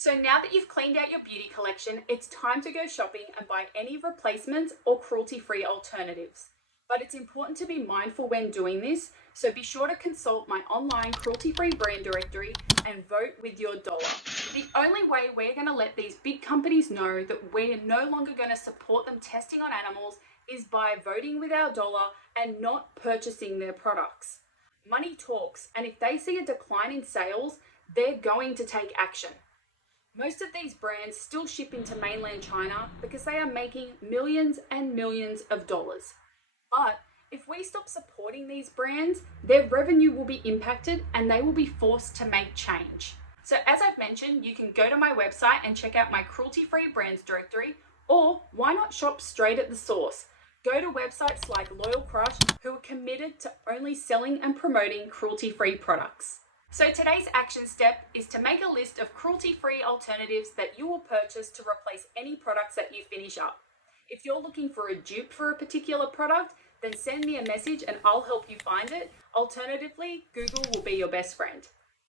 So now that you've cleaned out your beauty collection, it's time to go shopping and buy any replacements or cruelty-free alternatives. But it's important to be mindful when doing this, so be sure to consult my online cruelty-free brand directory and vote with your dollar. The only way we're going to let these big companies know that we're no longer going to support them testing on animals is by voting with our dollar and not purchasing their products. Money talks, and if they see a decline in sales, they're going to take action. Most of these brands still ship into mainland China because they are making millions and millions of dollars. But if we stop supporting these brands, their revenue will be impacted and they will be forced to make change. So as I've mentioned, you can go to my website and check out my cruelty-free brands directory, or why not shop straight at the source? Go to websites like Loyal Crush, who are committed to only selling and promoting cruelty-free products. So today's action step is to make a list of cruelty-free alternatives that you will purchase to replace any products that you finish up. If you're looking for a dupe for a particular product, then send me a message and I'll help you find it. Alternatively, Google will be your best friend.